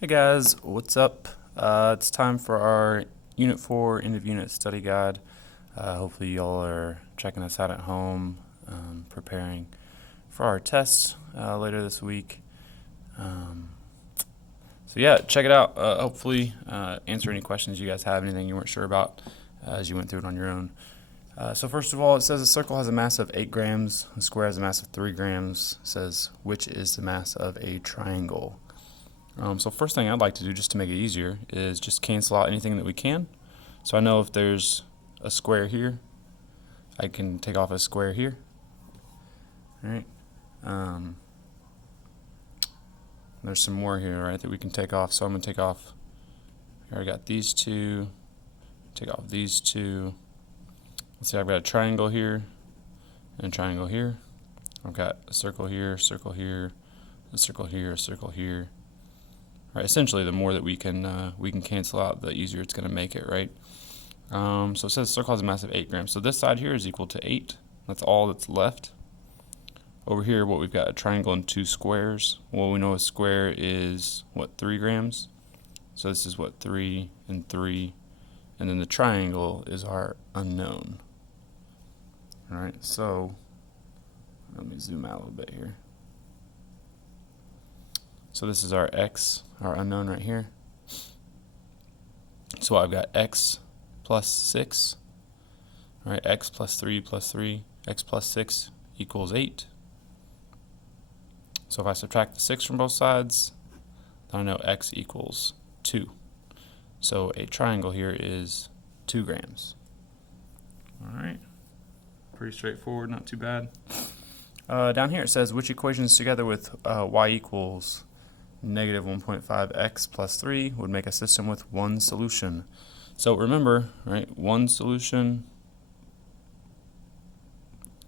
Hey guys, what's up? It's time for our Unit 4 end of unit study guide. Hopefully y'all are checking us out at home, preparing for our tests later this week. Um, so yeah, check it out. Hopefully answer any questions you guys have, anything you weren't sure about as you went through it on your own. So first of all, it says a circle has a mass of 8 grams, a square has a mass of 3 grams. It says which is the mass of a triangle. So first thing I'd like to do, just to make it easier, is just cancel out anything that we can. So I know if there's a square here, I can take off a square here. All right. There's some more here, right, that we can take off. So I'm going to take off, here I got these two, take off these two. Let's see, I've got a triangle here and a triangle here. I've got a circle here, a circle here, a circle here, a circle here. Right, essentially, the more that we can cancel out, the easier it's going to make it, right? So it says the circle has a mass of 8 grams. So this side here is equal to 8. That's all that's left. Over here, what we've got, a triangle and 2 squares. Well, we know a square is, what, 3 grams? So this is, what, 3 and 3. And then the triangle is our unknown. All right, so let me zoom out a little bit here. So this is our x, our unknown right here. So I've got x plus 6, all right, x plus 3 plus 3, x plus 6 equals 8. So if I subtract the 6 from both sides, then I know x equals 2. So a triangle here is 2 grams. All right, pretty straightforward, not too bad. Down here it says which equations together with y equals negative 1.5x plus 3 would make a system with one solution. So remember, right, one solution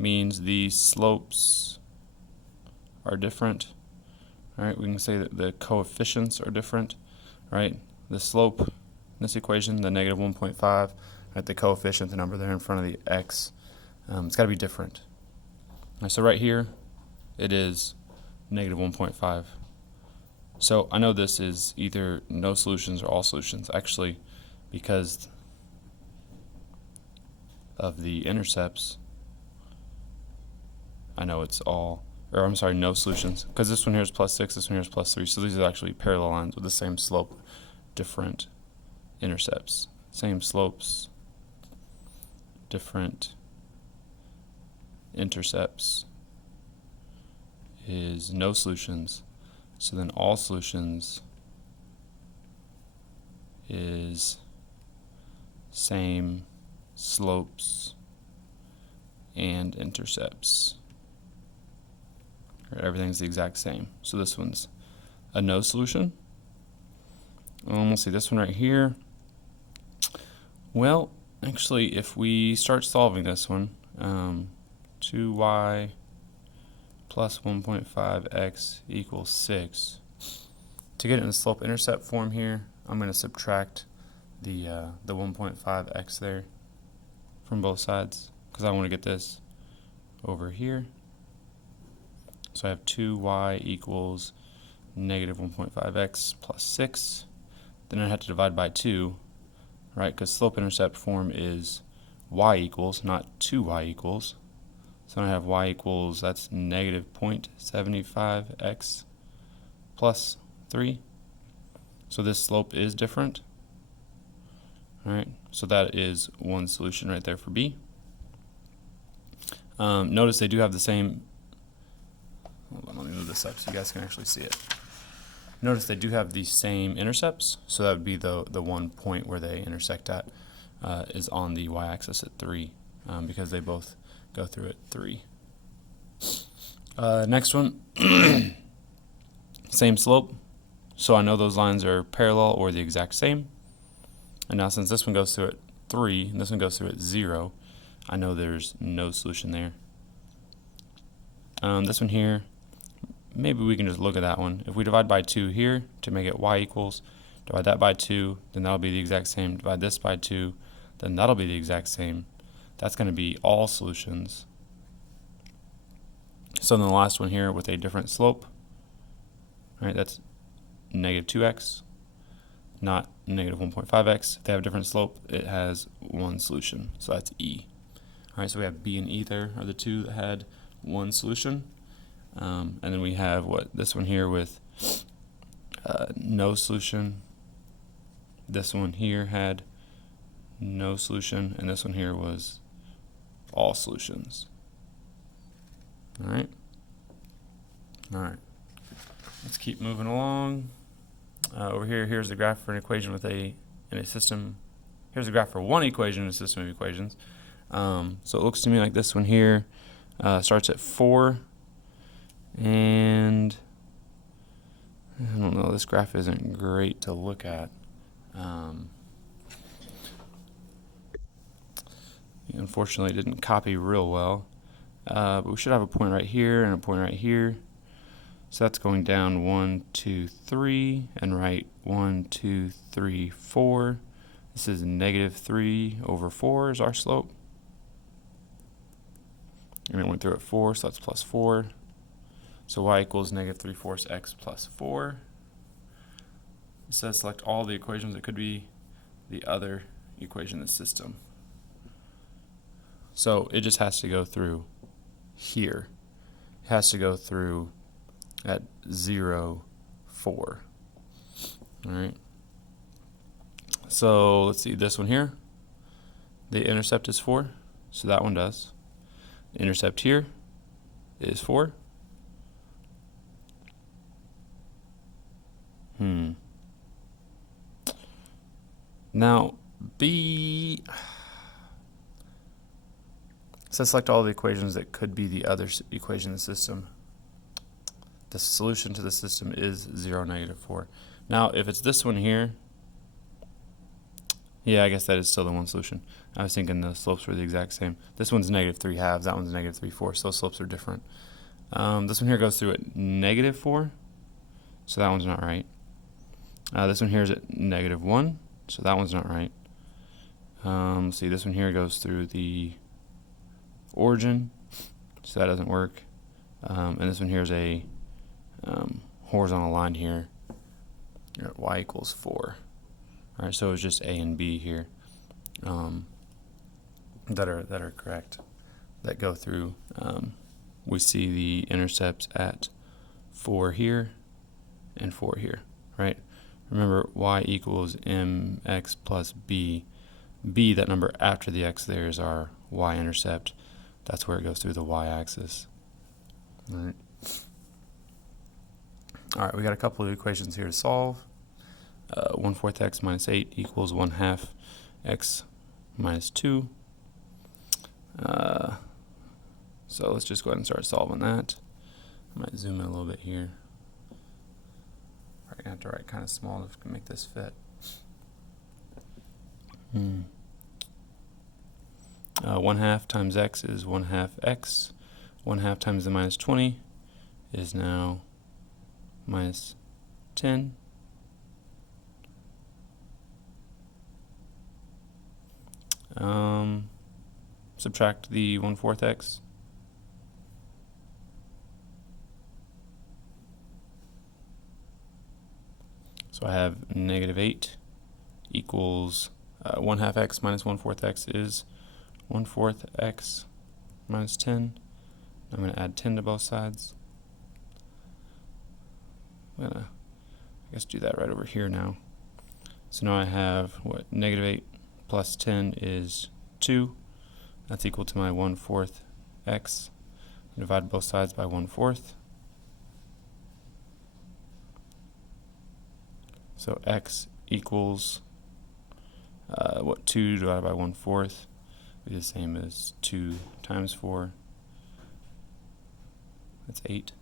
means the slopes are different. All right, we can say that the coefficients are different, right? The slope in this equation, the negative 1.5, right, the coefficient, the number there in front of the x, it's got to be different. Right, so right here, it is negative 1.5. So I know this is either no solutions or all solutions, actually, because of the intercepts. I know it's all, or I'm sorry, no solutions, because this one here is plus 6, this one here is plus 3, so these are actually parallel lines with the same slope, different intercepts. Same slopes, different intercepts is no solutions. So then all solutions is same slopes and intercepts. Right, everything's the exact same. So this one's a no solution. We'll see this one right here. Well, actually, if we start solving this one, 2y plus 1.5x equals 6. To get it in the slope-intercept form here, I'm going to subtract the 1.5x there from both sides, because I want to get this over here. So I have 2y equals negative 1.5x plus 6. Then I have to divide by 2, right, because slope-intercept form is y equals, not 2y equals. So I have y equals, that's negative 0.75x plus 3. So this slope is different. All right, so that is one solution right there for B. Notice they do have the same, hold on, let me move this up so you guys can actually see it. Notice they do have the same intercepts, so that would be the one point where they intersect at is on the y-axis at 3, because they both go through at 3. Next one, same slope, so I know those lines are parallel or the exact same. And now since this one goes through at 3 and this one goes through at 0, I know there's no solution there. This one here, maybe we can just look at that one. If we divide by 2 here to make it y equals, divide that by 2, then that'll be the exact same. Divide this by 2, then that'll be the exact same. That's going to be all solutions. So then the last one here with a different slope, right, that's negative 2x, not negative 1.5x. If they have a different slope, it has one solution, so that's E. Alright, so we have B and E there are the two that had one solution. And then we have this one here with no solution. This one here had no solution, and this one here was all solutions. Alright. Let's keep moving along. Over here, here's the graph for an equation in a system. Here's the graph for one equation in a system of equations. So it looks to me like this one here starts at 4, and I don't know, this graph isn't great to look at. Unfortunately, it didn't copy real well, but we should have a point right here and a point right here. So that's going down 1, 2, 3, and right 1, 2, 3, 4. This is negative 3 over 4 is our slope. And it went through at 4, so that's plus 4. So y equals negative 3/4 x plus 4. It says select all the equations. It could be the other equation in the system. So it just has to go through here. It has to go through at 0, 4. Alright. So let's see, this one here, the intercept is 4, so that one does. The intercept here is 4. Now, B says select all the equations that could be the other equation in the system. The solution to the system is 0, negative 4. Now, if it's this one here, yeah, I guess that is still the one solution. I was thinking the slopes were the exact same. This one's negative 3/2, that one's negative 3/4, so those slopes are different. This one here goes through at negative 4, so that one's not right. This one here is at negative 1, so that one's not right. See, this one here goes through the origin, so that doesn't work. And this one here is a horizontal line here. You're at y equals 4. Alright, so it's just A and B here that are correct, that go through. We see the intercepts at 4 here and 4 here, right? Remember, y equals mx plus b. B, that number after the x there, is our y-intercept. That's where it goes through the y-axis. Alright. Alright, we got a couple of equations here to solve. 1/4 x minus 8 equals 1/2 x minus 2. So let's just go ahead and start solving that. I might zoom in a little bit here. I'm going to have to write kind of small to make this fit. 1/2 times x is 1/2 x. 1/2 times the minus 20 is now minus 10. Subtract the 1/4 x. So I have negative 8 equals 1/2 x minus 1/4 x is 1/4 x minus 10. I'm going to add 10 to both sides. I'm going to, I guess, do that right over here now. So now I have what? Negative 8 plus 10 is 2. That's equal to my 1/4 x. Divide both sides by 1/4. So x equals 2 divided by 1/4 be the same as 2 times 4. That's 8.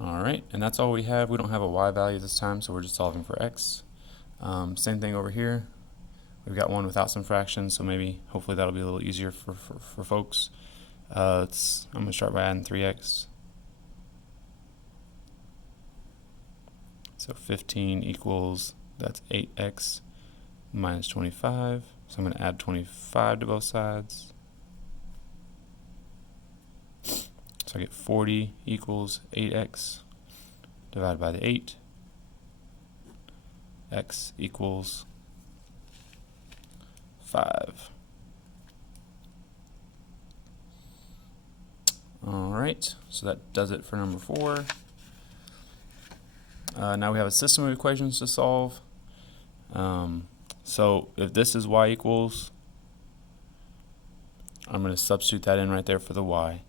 Alright, and that's all we have. We don't have a y value this time, so we're just solving for x. Same thing over here. We've got one without some fractions, so maybe, hopefully that'll be a little easier for folks. I'm going to start by adding 3x. So 15 equals, that's 8x minus 25. So I'm going to add 25 to both sides. So I get 40 equals 8x divided by the 8. X equals 5. Alright, so that does it for number 4. Now we have a system of equations to solve. So if this is y equals, I'm going to substitute that in right there for the y.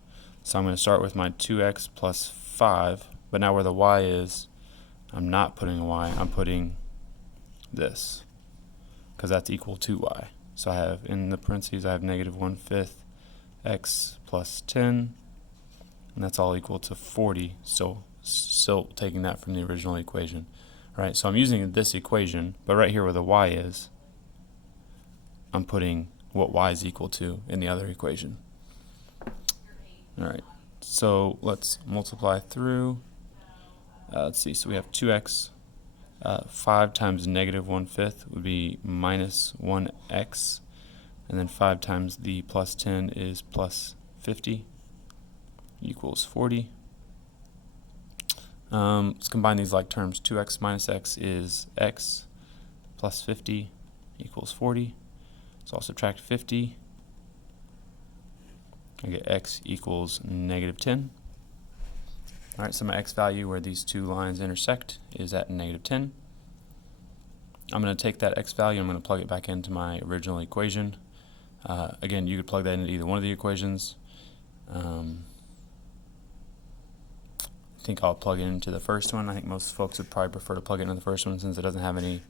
So I'm going to start with my 2x plus 5, but now where the y is, I'm not putting a y, I'm putting this, because that's equal to y. So I have, in the parentheses, I have negative 1/5 x plus 10, and that's all equal to 40, so still taking that from the original equation. Right, so I'm using this equation, but right here where the y is, I'm putting what y is equal to in the other equation. Alright, so let's multiply through. Let's see, so we have 2x. 5 times negative 1/5 would be minus 1x, and then 5 times the plus 10 is plus 50 equals 40. Let's combine these like terms. 2x minus x is x, plus 50 equals 40. So I'll subtract 50. I get x equals negative 10. Alright, so my x value where these two lines intersect is at negative 10. I'm going to take that x value, I'm going to plug it back into my original equation. Again, you could plug that into either one of the equations. I think I'll plug it into the first one. I think most folks would probably prefer to plug it into the first one since it doesn't have any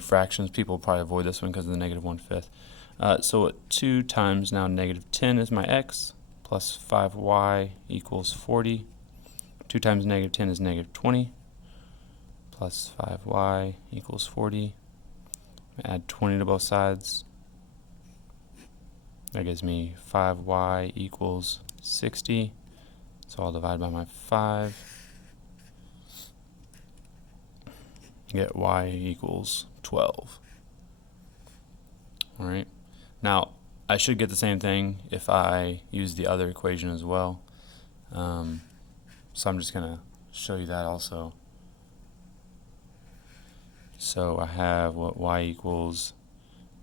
fractions. People will probably avoid this one because of the negative 1/5. So 2 times now negative 10 is my x, plus 5y equals 40. 2 times negative 10 is negative 20, plus 5y equals 40. Add 20 to both sides. That gives me 5y equals 60. So I'll divide by my 5. Get y equals 12. Alright. Now, I should get the same thing if I use the other equation as well. So I'm just going to show you that also. So I have what y equals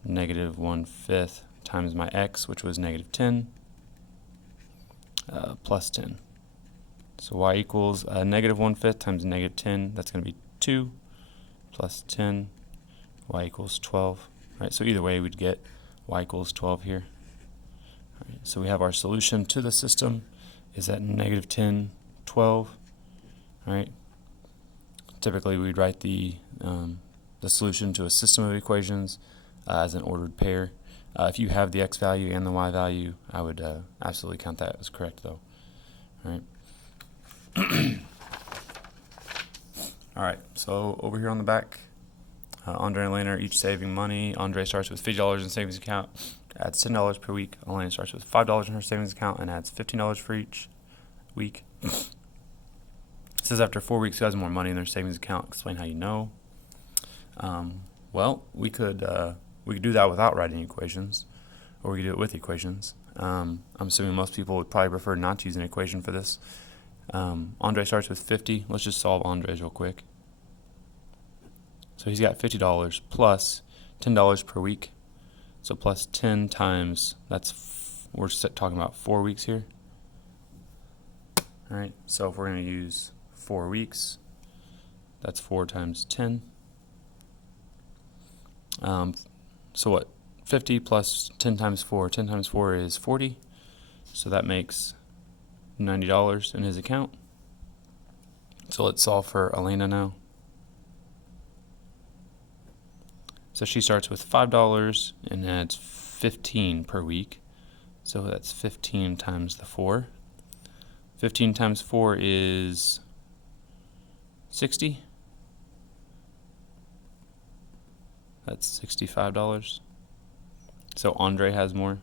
negative 1/5 times my x, which was negative 10, plus 10. So y equals negative 1/5 times negative 10, that's going to be 2, plus 10, y equals 12. Right, so either way we'd get y equals 12 here. Right, so we have our solution to the system is at negative 10, 12. Right. Typically we'd write the solution to a system of equations as an ordered pair. If you have the x value and the y value, I would absolutely count that as correct though. Right. Alright, so over here on the back, Andre and Elena are each saving money. Andre starts with $50 in savings account, adds $10 per week. Elena starts with $5 in her savings account and adds $15 for each week. It says after 4 weeks who has more money in their savings account. Explain how you know. Well, we could do that without writing equations, or we could do it with equations. I'm assuming most people would probably prefer not to use an equation for this. Andre starts with 50. Let's just solve Andre's real quick. So he's got $50 plus $10 per week. So plus 10 times, we're talking about 4 weeks here. All right, so if we're going to use 4 weeks, that's 4 times 10. So what? 50 plus 10 times 4. 10 times 4 is 40. So that makes $90 in his account. So let's solve for Elena now. So she starts with $5 and adds 15 per week. So that's 15 times the 4. 15 times 4 is 60. That's $65. So Andre has more.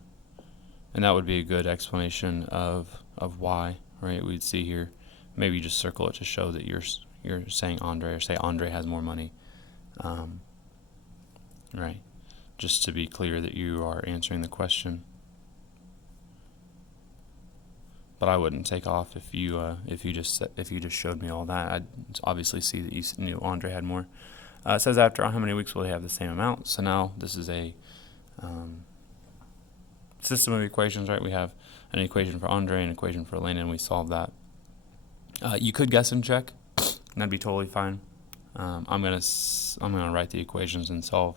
And that would be a good explanation of why, right? We'd see here. Maybe you just circle it to show that you're saying Andre, or say Andre has more money. Right. just to be clear that you are answering the question. But I wouldn't take off if you just showed me all that. I'd obviously see that you knew Andre had more. It says after how many weeks will they have the same amount? So now this is a system of equations, right? We have an equation for Andre, an equation for Elena, and we solved that. You could guess and check, and that'd be totally fine. I'm gonna write the equations and solve.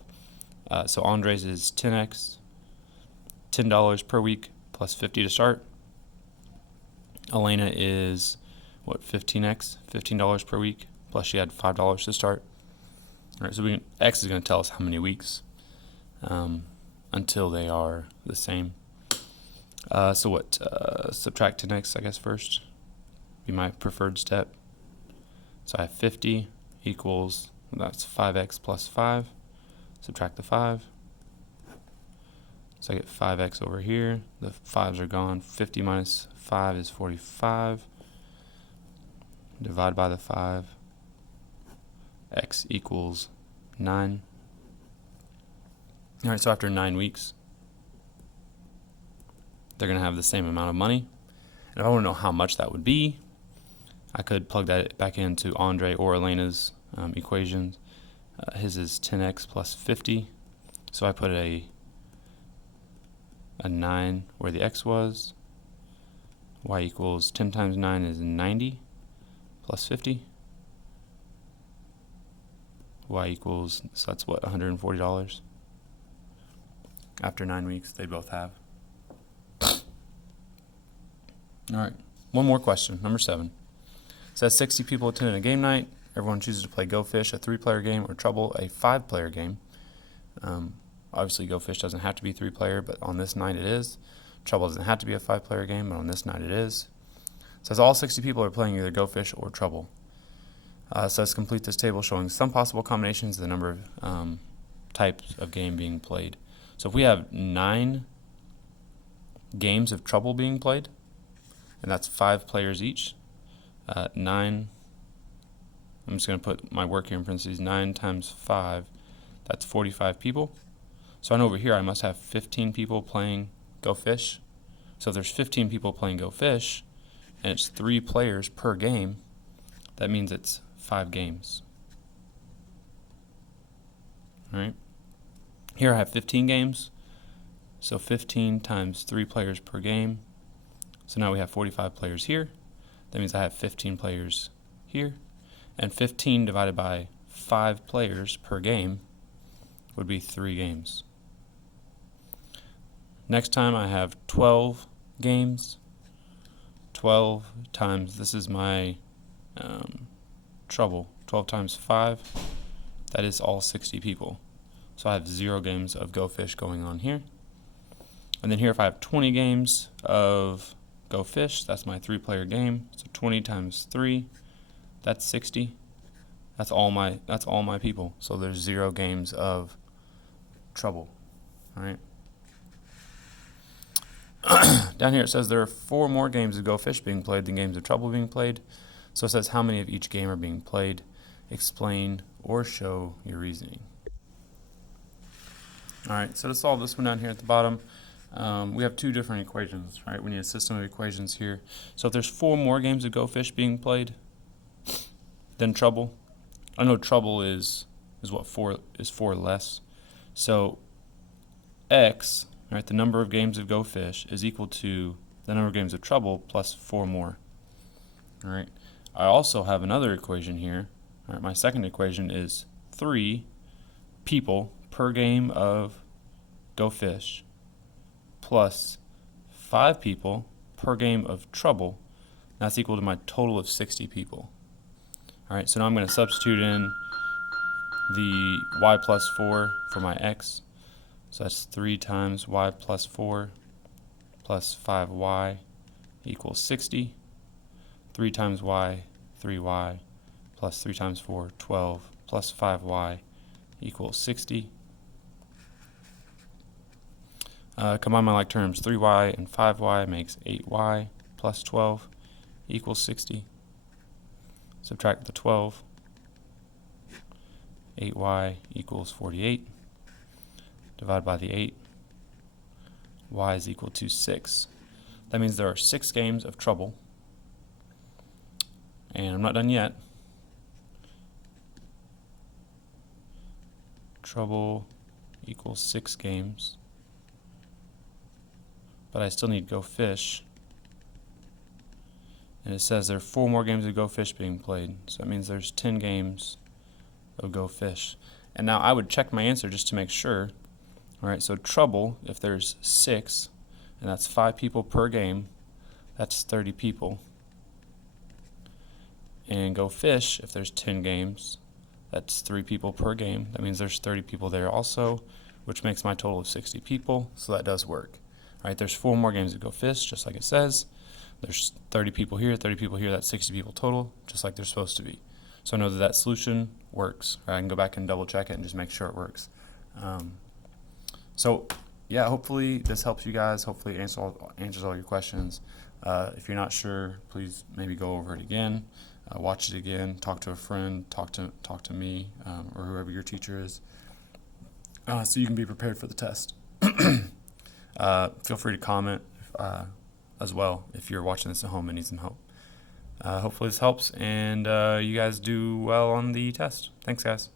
So Andre's is 10x, $10 per week plus 50 to start. Elena is what, 15x, $15 per week plus she had $5 to start. All right, so x is going to tell us how many weeks until they are the same. So what? Subtract 10x, I guess, first. Be my preferred step. So I have 50 equals, that's 5x plus 5. Subtract the 5. So I get 5x over here. The 5's are gone. 50 minus 5 is 45. Divide by the 5. X equals 9. All right, so after 9 weeks, they're going to have the same amount of money. And if I want to know how much that would be, I could plug that back into Andre or Elena's equations. His is 10x plus 50. So I put a 9 where the x was. Y equals 10 times 9 is 90 plus 50. Y equals, so that's what, $140. After 9 weeks, they both have. All right, one more question, number 7. It says 60 people attended a game night. Everyone chooses to play Go Fish, a 3-player game, or Trouble, a 5-player game. Obviously, Go Fish doesn't have to be 3-player, but on this night it is. Trouble doesn't have to be a 5-player game, but on this night it is. It says all 60 people are playing either Go Fish or Trouble. It says complete this table showing some possible combinations of the number of types of game being played. So if we have 9 games of Trouble being played, and that's 5 players each, 9, I'm just going to put my work here in parentheses, 9 times 5, that's 45 people. So I know over here I must have 15 people playing Go Fish. So if there's 15 people playing Go Fish, and it's 3 players per game, that means it's 5 games. All right. Here I have 15 games, so 15 times 3 players per game. So now we have 45 players here. That means I have 15 players here. And 15 divided by 5 players per game would be 3 games. Next time I have 12 games. 12 times, this is my Trouble. 12 times 5, that is all 60 people. So I have 0 games of Go Fish going on here. And then here if I have 20 games of Go Fish, that's my 3-player game. So 20 times 3, that's 60. That's all my people. So there's 0 games of Trouble. All right. Down here it says there are 4 more games of Go Fish being played than games of Trouble being played. So it says how many of each game are being played. Explain or show your reasoning. All right, so to solve this one down here at the bottom, we have 2 different equations, right? We need a system of equations here. So if there's 4 more games of Go Fish being played than Trouble, I know Trouble is what 4 less. So X, right, the number of games of Go Fish is equal to the number of games of Trouble plus 4 more. All right. I also have another equation here. All right, my second equation is 3 people per game of Go Fish plus 5 people per game of Trouble. That's equal to my total of 60 people. All right, so now I'm going to substitute in the y plus 4 for my x. So that's 3 times y plus 4 plus 5y equals 60. 3 times y, 3y, plus 3 times 4, 12, plus 5y equals 60. Combine my like terms, 3y and 5y makes 8y plus 12 equals 60. Subtract the 12. 8y equals 48. divided by the 8. Y is equal to 6. That means there are 6 games of trouble. And I'm not done yet. Trouble equals 6 games. But I still need Go Fish. And it says there are 4 more games of Go Fish being played. So that means there's 10 games of Go Fish. And now I would check my answer just to make sure. Alright, so trouble, if there's 6, and that's 5 people per game, that's 30 people. And Go Fish, if there's 10 games, that's 3 people per game. That means there's 30 people there also, which makes my total of 60 people, so that does work. Alright, there's 4 more games of Go Fish, just like it says. There's 30 people here, that's 60 people total, just like they're supposed to be. So I know that that solution works. I can go back and double check it and just make sure it works. So yeah, hopefully this helps you guys. Hopefully it answers all your questions. If you're not sure, please maybe go over it again, watch it again, talk to a friend, talk to me, or whoever your teacher is, so you can be prepared for the test. Feel free to comment as well if you're watching this at home and need some help. Hopefully this helps, and you guys do well on the test. Thanks, guys.